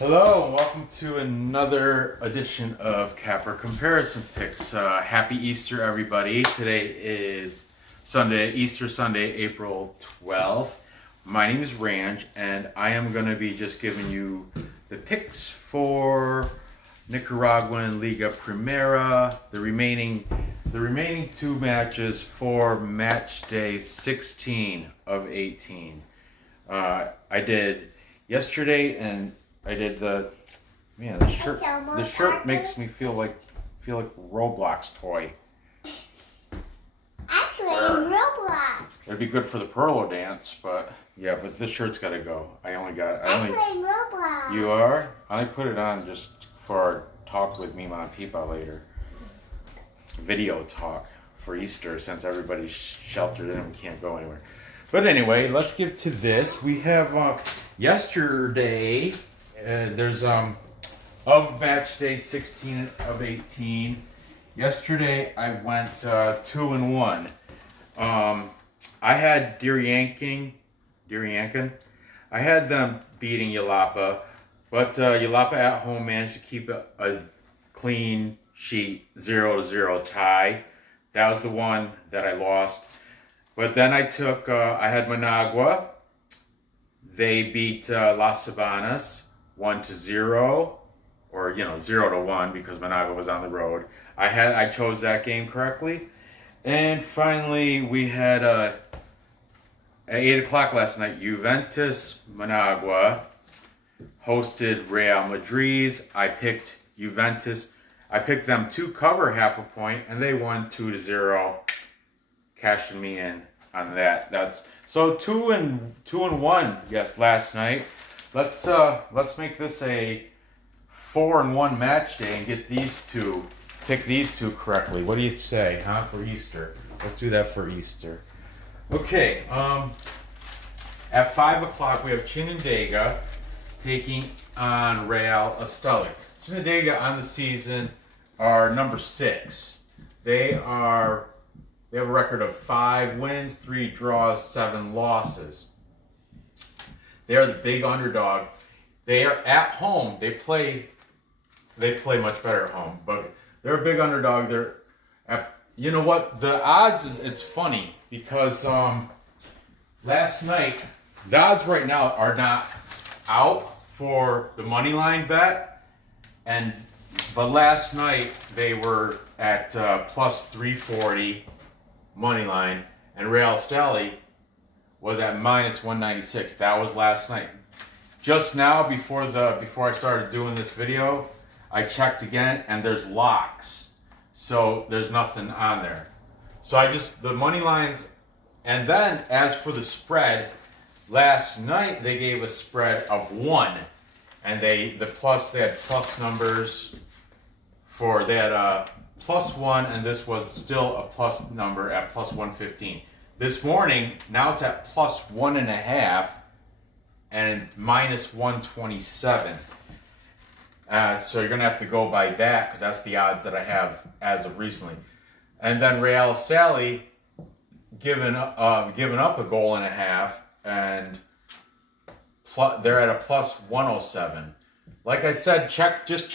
Hello, and welcome to another edition of Capper Comparison Picks. Happy Easter, everybody. Today is Sunday, Easter Sunday, April 12th. My name is Ranj, and I am going to be just giving you the picks for Nicaraguan Liga Primera, the remaining two matches for match day 16 of 18. I did yesterday, and I did the shirt. The shirt makes me feel like Roblox toy. Actually, Roblox. It'd be good for the Perlo dance, but yeah, but this shirt's got to go. I play Roblox. You are? I only put it on just for our talk with me, Mom, Peepa later. Video talk for Easter, since everybody's sheltered in and we can't go anywhere. But anyway, let's get to this. We have yesterday. There's of match day 16 of 18. Yesterday I went 2-1. I had Diriyankin. I had them beating Yalapa, but Yalapa at home managed to keep a clean sheet 0-0 tie. That was the one that I lost. But then I had Managua. They beat Las Sabanas 1-0, or 0-1 because Managua was on the road. I chose that game correctly. And finally, we had at 8 o'clock last night, Juventus Managua hosted Real Madrid. I picked Juventus. I picked them to cover half a point, and they won 2-0, cashing me in on that. That's so 2-1. Yes, last night. Let's make this a 4-1 match day and pick these two correctly. What do you say, huh? For Easter, let's do that for Easter. Okay. At 5 o'clock we have Chinandega taking on Real Esteli. Chinandega on the season are number 6. They have a record of 5 wins, 3 draws, 7 losses. They are the big underdog. They are at home. They play much better at home, but they're a big underdog. You know what? The odds it's funny because last night the odds right now are not out for the money line bet, but last night they were at plus 340 money line, and Real Esteli was at minus 196. That was last night. Just now, before I started doing this video, I checked again, and there's locks, so there's nothing on there. So the money lines, and then as for the spread, last night they gave a spread of 1, and they had plus numbers for they had +1, and this was still a plus number at plus 115. This morning, now it's at plus 1.5 and minus 127. So you're going to have to go by that because that's the odds that I have as of recently. And then Real Esteli given up a goal and a half, and they're at a plus 107. Like I said, this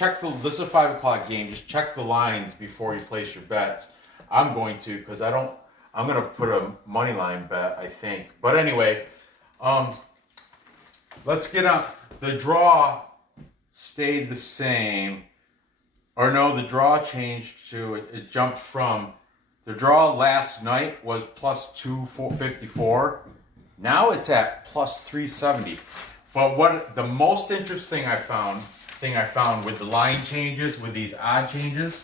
is a 5 o'clock game. Just check the lines before you place your bets. I'm going to, because I'm going to put a money line bet, I think. But anyway, let's get up. The draw stayed the same. Or no, the draw changed to, it jumped from, the draw last night was plus 254. Now it's at plus 370. But what the most interesting thing I found with the line changes, with these odd changes,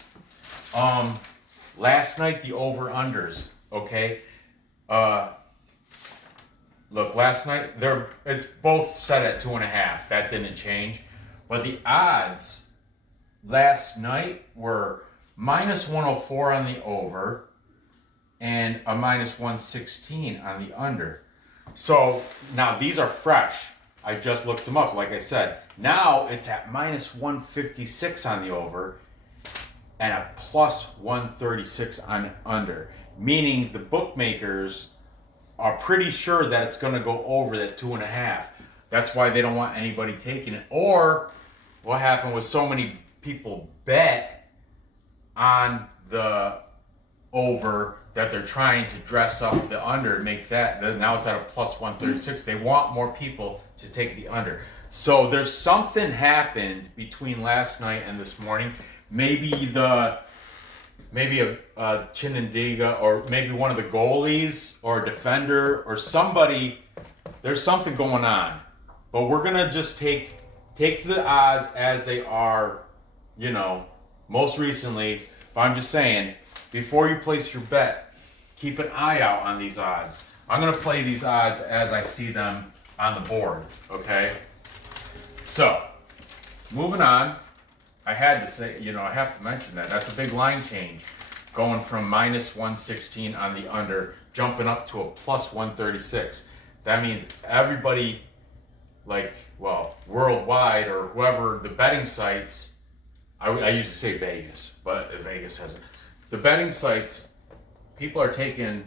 last night the over-unders, okay? Look, last night it's both set at 2.5. That didn't change. But the odds last night were minus 104 on the over and a minus 116 on the under. So now these are fresh. I just looked them up, like I said. Now it's at minus 156 on the over and a plus 136 on under. Meaning the bookmakers are pretty sure that it's going to go over that 2.5. That's why they don't want anybody taking it. Or what happened was so many people bet on the over that they're trying to dress up the under, make that, now it's at a plus 136. They want more people to take the under. So there's something happened between last night and this morning. Maybe a Chinandega, or maybe one of the goalies or a defender or somebody. There's something going on. But we're gonna just take the odds as they are, most recently. But I'm just saying, before you place your bet, keep an eye out on these odds. I'm going to play these odds as I see them on the board, okay? So, moving on, I had to say, I have to mention that. That's a big line change. Going from minus 116 on the under, jumping up to a plus 136. That means everybody, worldwide, or whoever, the betting sites, I used to say Vegas, but Vegas hasn't. The betting sites, people are taking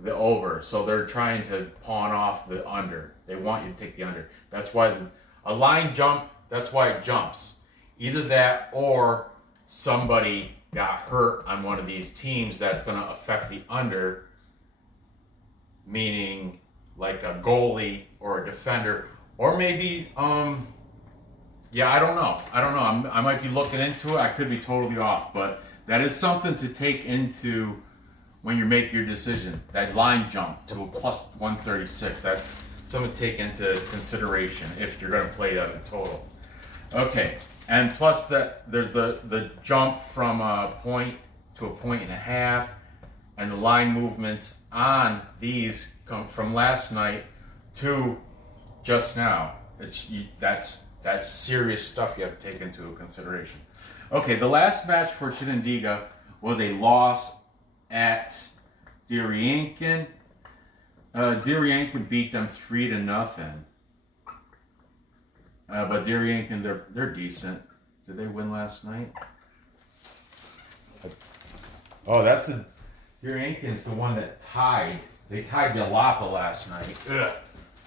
the over, so they're trying to pawn off the under. They want you to take the under. That's why a line jump, that's why it jumps. Either that or somebody got hurt on one of these teams that's going to affect the under, meaning like a goalie or a defender, or maybe, I don't know. I might be looking into it. I could be totally off, but that is something to take into when you make your decision. That line jump to a plus 136. That's something to take into consideration if you're going to play that in total. Okay, and plus that there's the jump from a point to a point and a half, and the line movements on these come from last night to just now. That's serious stuff you have to take into consideration. Okay, the last match for Chinandega was a loss at Diriankin. Diriankin beat them 3-0. But Diriankin, they're decent. Did they win last night? Oh, that's the Diriankin's the one that tied. They tied Yalapa last night. Ugh.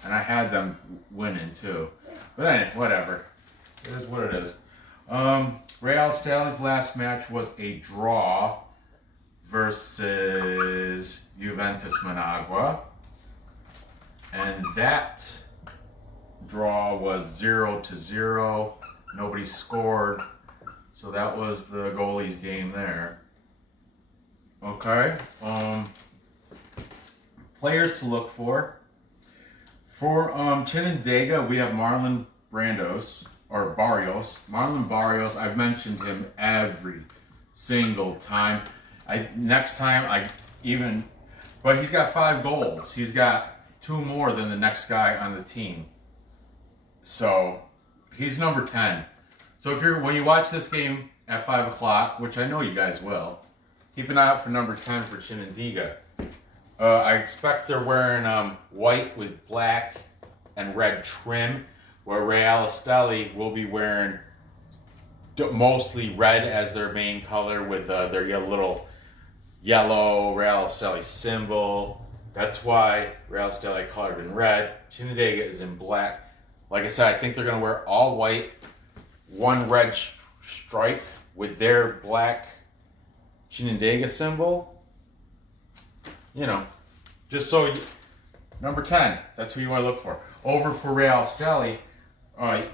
And I had them winning too. But anyway, whatever. It is what it is. Real Esteli's last match was a draw versus Juventus Managua. And that draw was 0-0. Nobody scored. So that was the goalie's game there. Okay. Players to look for. For Chinandega, we have Marlon Barrios. Marlon Barrios, I've mentioned him every single time. But he's got 5 goals. He's got 2 more than the next guy on the team. So he's number 10. So when you watch this game at 5 o'clock, which I know you guys will, keep an eye out for number 10 for Chinandega. I expect they're wearing white with black and red trim, where Real Esteli will be wearing mostly red as their main color with their little yellow Real Esteli symbol. That's why Real Esteli colored in red. Chinandega is in black. Like I said, I think they're going to wear all white, 1 red stripe with their black Chinandega symbol. Just so number 10, that's who you want to look for. Over for Real Esteli, Real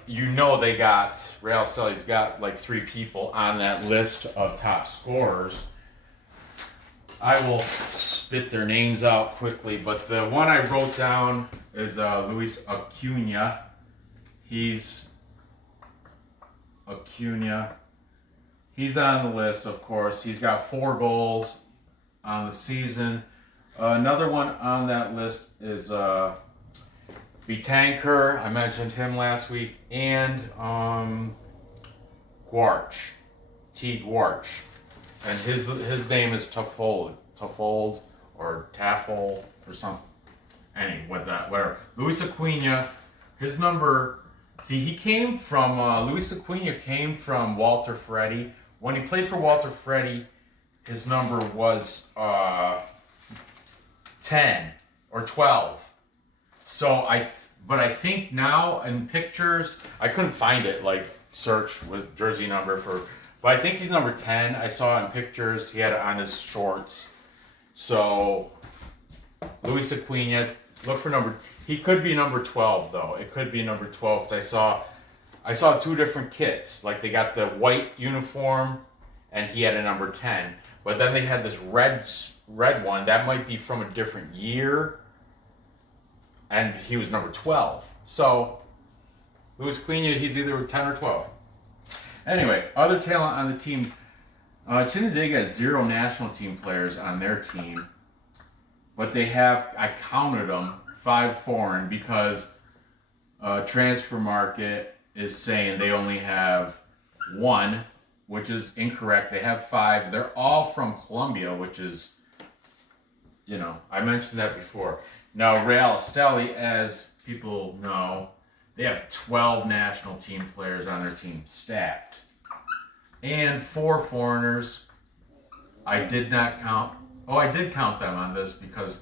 Esteli's got like 3 people on that list of top scorers. I will spit their names out quickly, but the one I wrote down is Luis Acuna. He's on the list, of course. He's got 4 goals on the season. Another one on that list is Betanker. I mentioned him last week. And Guarch. T. Guarch. And his name is Taffold or Taffol or something. Anyway, whatever. Luis Acuna, his number... See, Luis Acuna came from Walter Ferretti. When he played for Walter Ferretti, his number was 10 or 12. So but I think now in pictures, I couldn't find it search with jersey number but I think he's number 10. I saw in pictures he had it on his shorts. So Luis Acuna, look for he could be number 12 though. It could be number 12 because I saw two different kits. Like they got the white uniform and he had a number 10. But then they had this red one that might be from a different year, and he was number 12. So Luis Acuna, he's either 10 or 12. Anyway, other talent on the team. Chinandega has 0 national team players on their team, but they have, I counted them, 5 foreign because Transfer Market is saying they only have 1, which is incorrect. They have 5. They're all from Colombia, which is, I mentioned that before. Now, Real Esteli, as people know, they have 12 national team players on their team, stacked. And 4 foreigners. I did not count. Oh, I did count them on this because,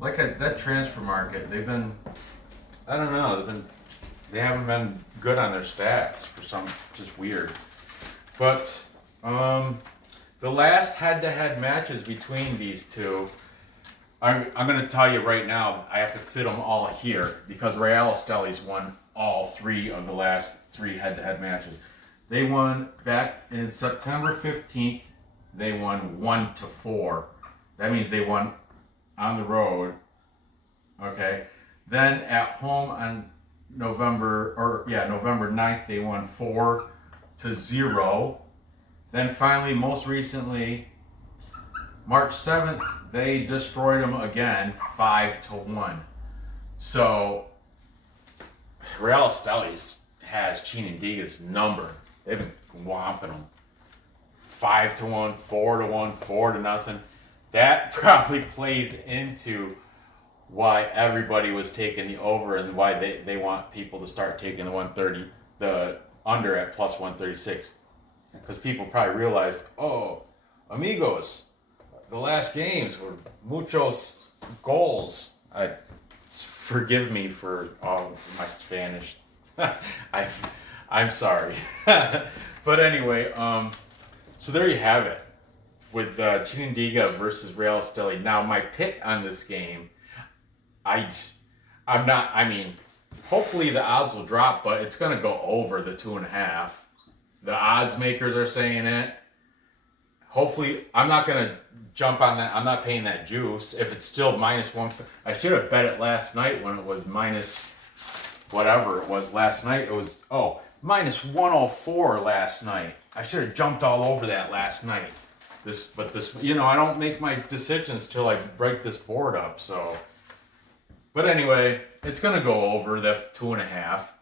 that Transfer Market, they've been, I don't know, they haven't been good on their stats for some, just weird. But the last head-to-head matches between these two, I'm going to tell you right now, I have to fit them all here because Real Esteli's won all 3 of the last 3 head-to-head matches. They won back in September 15th. They won 1-4. That means they won on the road. Okay. Then at home on November 9th, they won 4-0. Then finally, most recently, March 7th, they destroyed them again, 5-1. So Real Esteli has Chinandega's number. They've been whomping them. 5-1, 4-1, 4-0. That probably plays into why everybody was taking the over and why they want people to start taking the under at plus 136. Because people probably realized, amigos, the last games were muchos goals. Forgive me for all my Spanish. I'm sorry. But anyway, so there you have it with Chinandega versus Real Esteli. Now my pick on this game, hopefully the odds will drop, but it's going to go over the 2.5. The odds makers are saying it. Hopefully, I'm not going to jump on that. I'm not paying that juice. If it's still -1, I should have bet it last night when it was minus whatever it was last night. It was, -104 last night. I should have jumped all over that last night. I don't make my decisions till I break this board up, so. But anyway, it's going to go over the 2.5.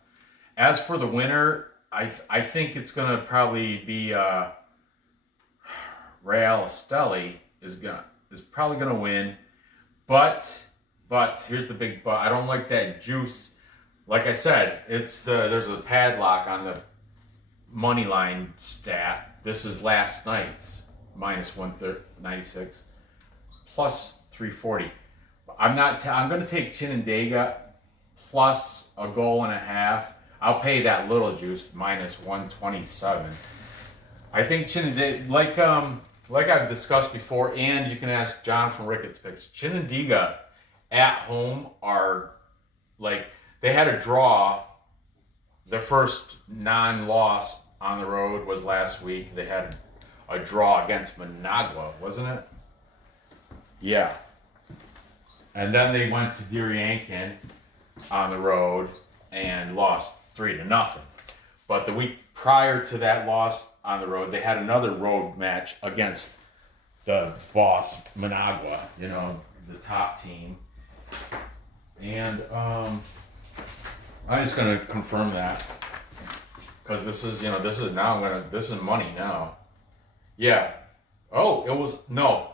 As for the winner, I think it's going to probably be Real Esteli is probably going to win. But here's the big but. I don't like that juice. Like I said, there's a padlock on the money line stat. This is last night's -196 plus 340. I'm going to take Chinandega plus a goal and a half. I'll pay that little juice -127. I think Chinandega, like I've discussed before, and you can ask John from Ricketts Picks, Chinandega at home are they had a draw. The first non-loss on the road was last week. They had a draw against Managua, wasn't it? Yeah. And then they went to Diriankin on the road and lost 3-0. But the week prior to that loss on the road, they had another road match against the boss Managua, the top team. And I'm just going to confirm that because this is money now. Yeah. Oh, it was no.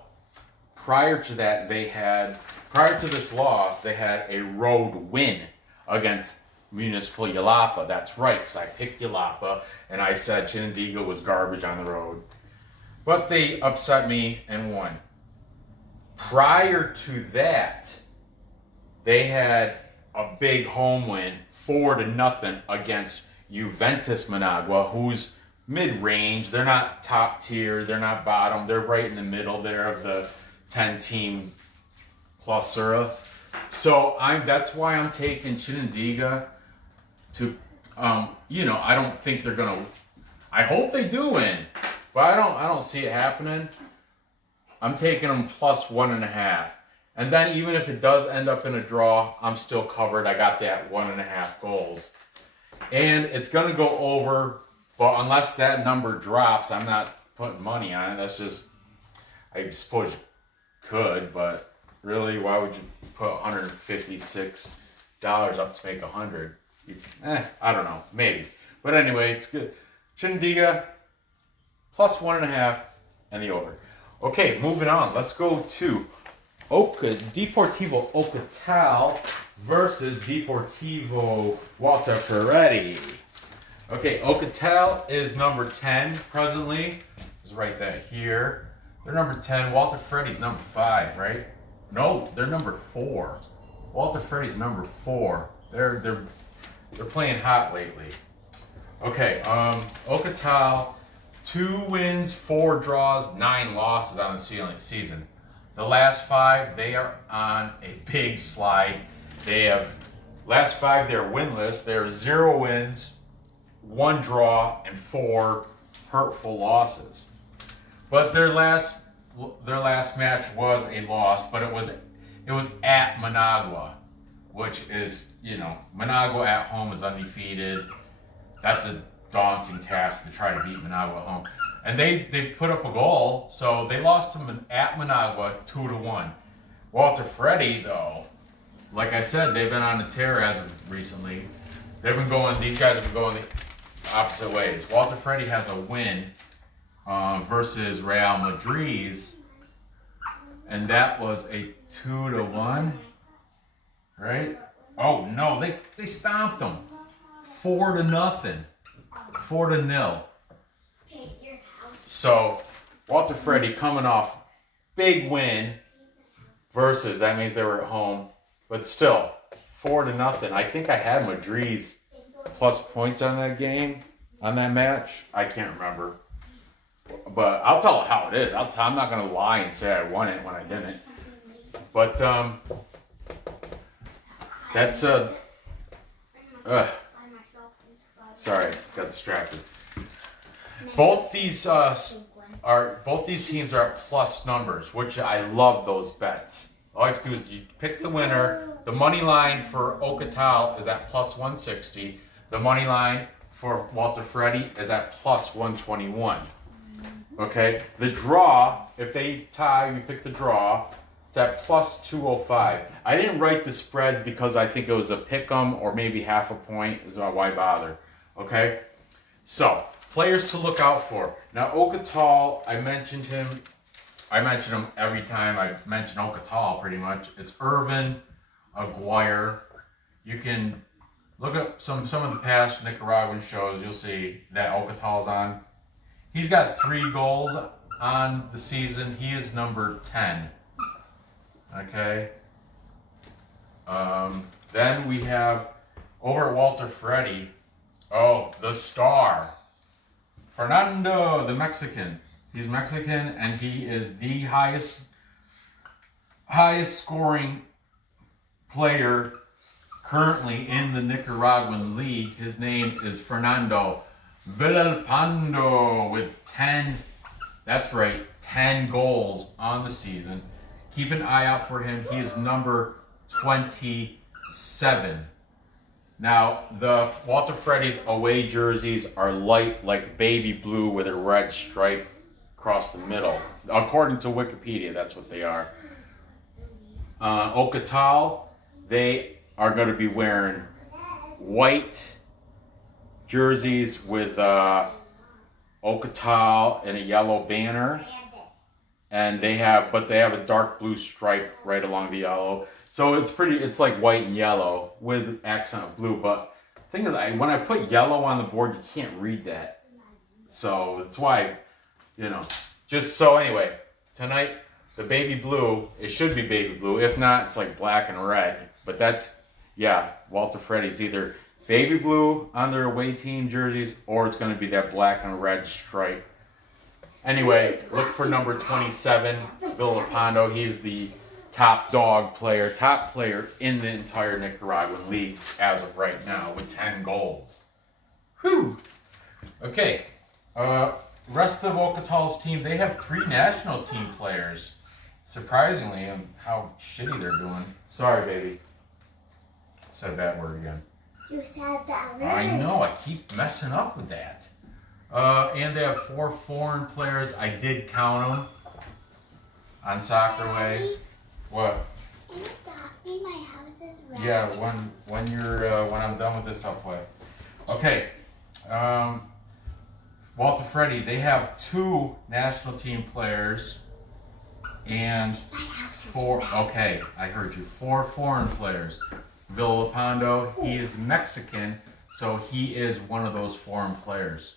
Prior to this loss, they had a road win against Municipal Yalapa. That's right, because I picked Yalapa, and I said Chinandega was garbage on the road. But they upset me and won. Prior to that, they had a big home win, 4-0 against Juventus Managua, who's mid-range. They're not top tier. They're not bottom. They're right in the middle there of the 10-team clausura. So that's why I'm taking Chinandega to, I don't think they're gonna. I hope they do win, but I don't see it happening. I'm taking them plus 1.5, and then even if it does end up in a draw, I'm still covered. I got that 1.5 goals, and it's gonna go over. But unless that number drops, I'm not putting money on it. That's just, I suppose you could, but really, why would you put $156 up to make 100? I don't know, maybe. But anyway, it's good. Chinandega plus 1.5 and the over. Okay, moving on. Let's go to Deportivo Ocotal versus Deportivo Walter Ferretti. Okay, Ocotal is number 10 presently. Let's write that here. They're number 10. Walter Ferretti's number 5, right? No, they're number 4. Walter Ferretti's number 4. They're playing hot lately. Okay, Ocotal, 2 wins, 4 draws, 9 losses on the season. The last 5, they are on a big slide. They have last 5 they're winless. They're 0 wins, 1 draw, and 4 hurtful losses. But their last match was a loss, but it was at Managua, which is, Managua at home is undefeated. That's a daunting task to try to beat Managua at home. And they put up a goal, so they lost them at Managua 2-1. Walter Ferretti, though, like I said, they've been on the tear as of recently. These guys have been going the opposite ways. Walter Ferretti has a win versus Real Madrid's, and that was a 2-1, right? Oh no, they stomped them 4-0, 4-0. So Walter Ferretti coming off big win versus, that means they were at home, but still 4-0. I think I had Madrid's plus points on that game, on that match. I can't remember. But I'll tell how it is. I'm not going to lie and say I won it when I didn't. But that's sorry, got distracted. Both these teams are at plus numbers, which I love those bets. All you have to do is you pick the winner. The money line for Ocotal is at plus 160. The money line for Walter Ferretti is at plus 121. Okay, the draw, if they tie, you pick the draw, it's at plus 205. I didn't write the spreads because I think it was a pick 'em or maybe half a point. Is why bother. Okay, so players to look out for. Now Ocotal, I mention him every time I mention Ocotal pretty much. It's Irvin Aguirre. You can look up some of the past Nicaraguan shows. You'll see that Ocotal's on. He's got 3 goals on the season. He is number 10. Okay. Then we have over at Walter Ferretti. Oh, the star. Fernando, the Mexican. He's Mexican and he is the highest scoring player currently in the Nicaraguan league. His name is Fernando Villalpando with 10, that's right, 10 goals on the season. Keep an eye out for him. He is number 27. Now, the Walter Ferretti's away jerseys are light like baby blue with a red stripe across the middle. According to Wikipedia, that's what they are. Ocotal, they are going to be wearing white jerseys with Ocotal and a yellow banner, and they have a dark blue stripe right along the yellow. So it's like white and yellow with accent of blue. But the thing is, when I put yellow on the board, you can't read that. So that's why, just so anyway, tonight the baby blue. It should be baby blue. If not, it's like black and red. But that's Walter Ferretti. It's either baby blue on their away team jerseys, or it's going to be that black and red stripe. Anyway, look for number 27, Villapando. He's the top player in the entire Nicaraguan league as of right now with 10 goals. Whew. Okay. Rest of Ocotal's team, they have 3 national team players. Surprisingly, and how shitty they're doing. Sorry, baby. Said that word again. You said that word. I know, I keep messing up with that. And they have 4 foreign players. I did count them on Soccer Way. What? Can you talk me? My house is ready. Yeah, when I'm done with this, I'll play. Okay. Walter Ferretti, they have 2 national team players and 4. Okay, I heard you. 4 foreign players. Villapando, he is Mexican, so he is one of those foreign players.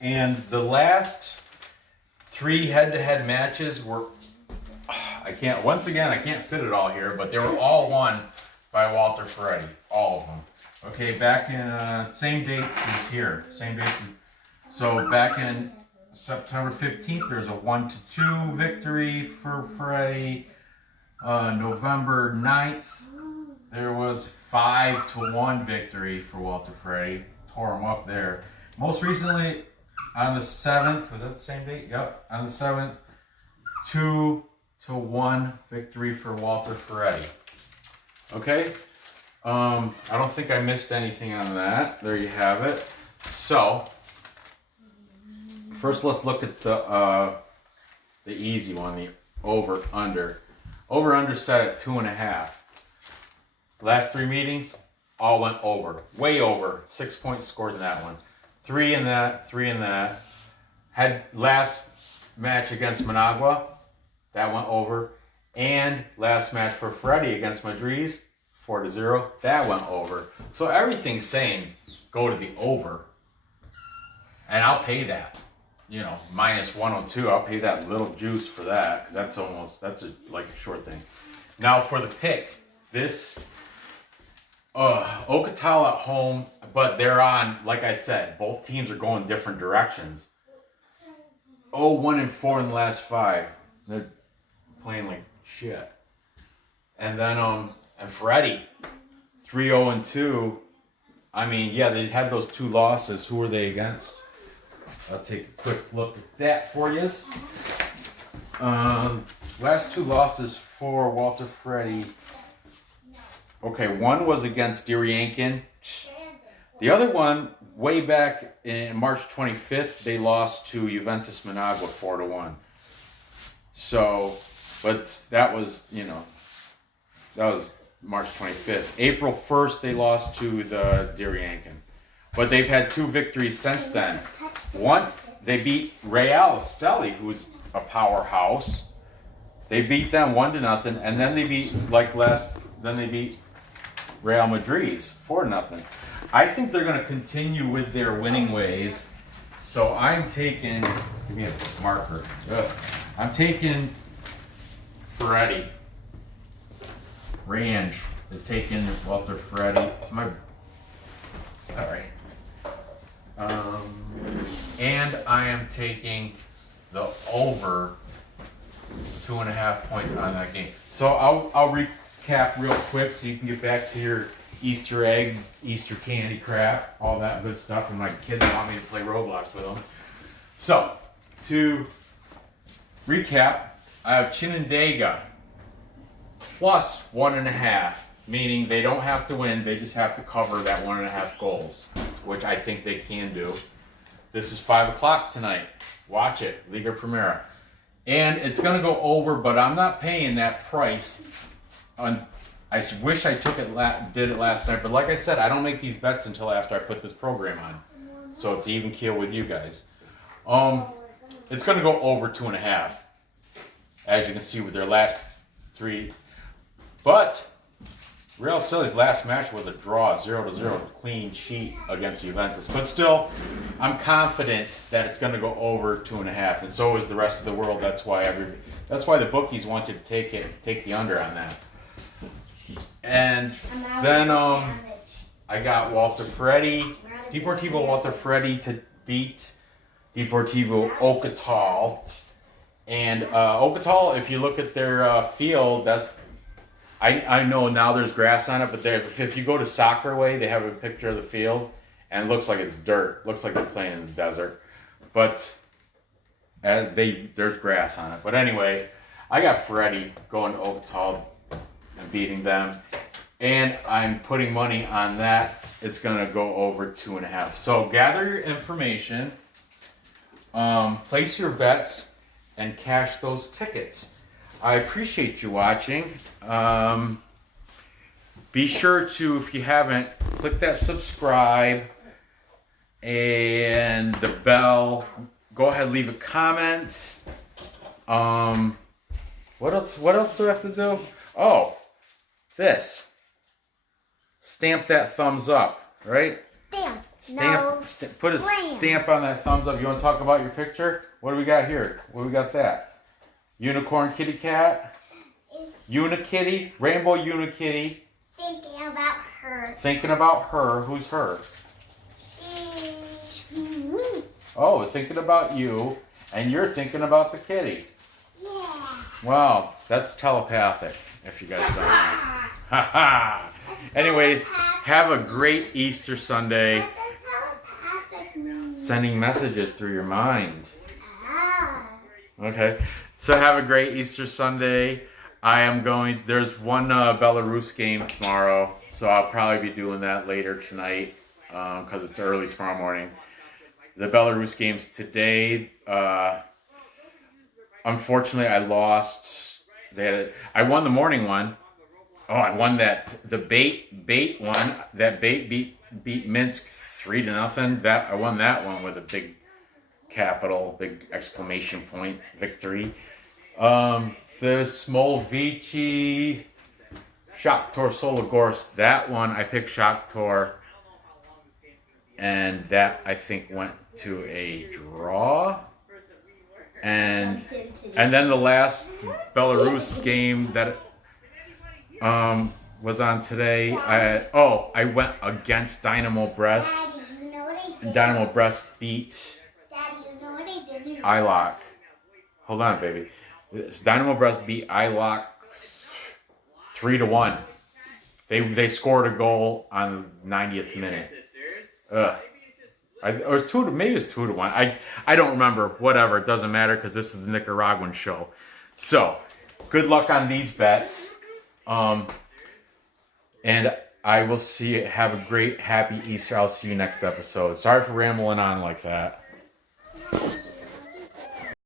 And the last 3 head-to-head matches were, I can't fit it all here, but they were all won by Walter Ferretti, all of them. Okay, back in, same dates as here, so back in September 15th, there's a 1-2 victory for Ferretti. November 9th, there was 5-1 victory for Walter Ferretti. Tore him up there. Most recently, on the 7th, was that the same date? Yep. On the 7th, 2-1 victory for Walter Ferretti. Okay. I don't think I missed anything on that. There you have it. So, first let's look at the easy one, the over-under. Over-under set at 2.5. Last 3 meetings, all went over. Way over. 6 points scored in that one. 3 in that, 3 in that. Had last match against Managua, that went over. And last match for Ferretti against Madrid, 4-0, that went over. So everything's saying go to the over. And I'll pay that. You know, minus 102, I'll pay that little juice for that, because that's like a short thing. Now for the pick, this Ocotal at home, but they're on, like I said, both teams are going different directions. 1-4 in the last 5. They're playing like shit. And then and Ferretti, 3-0-2. I mean, yeah, they had those 2 losses. Who were they against? I'll take a quick look at that for you. Last 2 losses for Walter Ferretti. Okay, one was against Diriankin. The other one, way back in March 25th, they lost to Juventus Managua 4-1. So, but that was, that was March 25th. April 1st, they lost to the Diriankin. But they've had 2 victories since then. Once they beat Real Esteli, who's a powerhouse. They beat them 1-0, and then they beat they beat Real Madrid 4-0. I think they're going to continue with their winning ways. So I'm taking, give me a marker. I'm taking Ferretti. Ranj is taking Walter Ferretti. Sorry. And I am taking the over 2.5 points on that game. So I'll recap real quick so you can get back to your Easter egg, Easter candy crap, all that good stuff, and my kids want me to play Roblox with them. So, to recap, I have Chinandega plus 1.5, meaning they don't have to win, they just have to cover that 1.5 goals, which I think they can do. This is 5 o'clock tonight. Watch it, Liga Primera. And it's going to go over, but I'm not paying that price. I wish I did it last night, but like I said, I don't make these bets until after I put this program on. So it's even keel with you guys. It's going to go over 2.5, as you can see with their last 3. But Real Esteli's last match was a draw, 0-0, clean sheet against Juventus. But still, I'm confident that it's going to go over 2.5, and so is the rest of the world. That's why the bookies want you to take the under on that. And then I got Walter Ferretti, Deportivo Walter Ferretti to beat Deportivo Ocotal. And Ocotal, if you look at their field, I know now there's grass on it, but if you go to Soccer Way, they have a picture of the field, and it looks like it's dirt. Looks like they're playing in the desert. But there's grass on it. But anyway, I got Ferretti going to Ocotal and beating them. And I'm putting money on that. It's going to go over 2.5. So gather your information, place your bets, and cash those tickets. I appreciate you watching. Be sure to, if you haven't, click that subscribe and the bell. Go ahead, leave a comment. What else do I have to do? Oh, this. Stamp that thumbs up, right? Put a stamp on that thumbs up. You want to talk about your picture? What do we got here? What do we got that? Unicorn kitty cat? Unikitty? Rainbow Unikitty? Thinking about her. Thinking about her. Who's her? Me. Oh, thinking about you. And you're thinking about the kitty. Yeah. Wow, that's telepathic, if you guys don't know. Ha ha! Anyway, have a great Easter Sunday. What does telepathic mean? Sending messages through your mind. Ah. Okay, so have a great Easter Sunday. There's one Belarus game tomorrow, so I'll probably be doing that later tonight because it's early tomorrow morning. The Belarus games today, unfortunately I lost. I won the morning one. Oh, I won the bait one. That bait beat Minsk 3-0. I won that one with a big exclamation point victory. The Smolvici Shakhtar Sologorsk, that one I picked Shakhtar, and that I think went to a draw. And then the last Belarus game that was on today. I went against Dynamo Brest. Daddy, you know what they did? Dynamo Brest beat Daddy, you know what they did? ILOC. Hold on, baby. Dynamo Brest beat ILOC 3-1. They scored a goal on the 90th minute. It was 2-1. I don't remember. Whatever, it doesn't matter because this is the Nicaraguan show. So, good luck on these bets. And I will see you. Have a great, happy Easter. I'll see you next episode. Sorry for rambling on like that.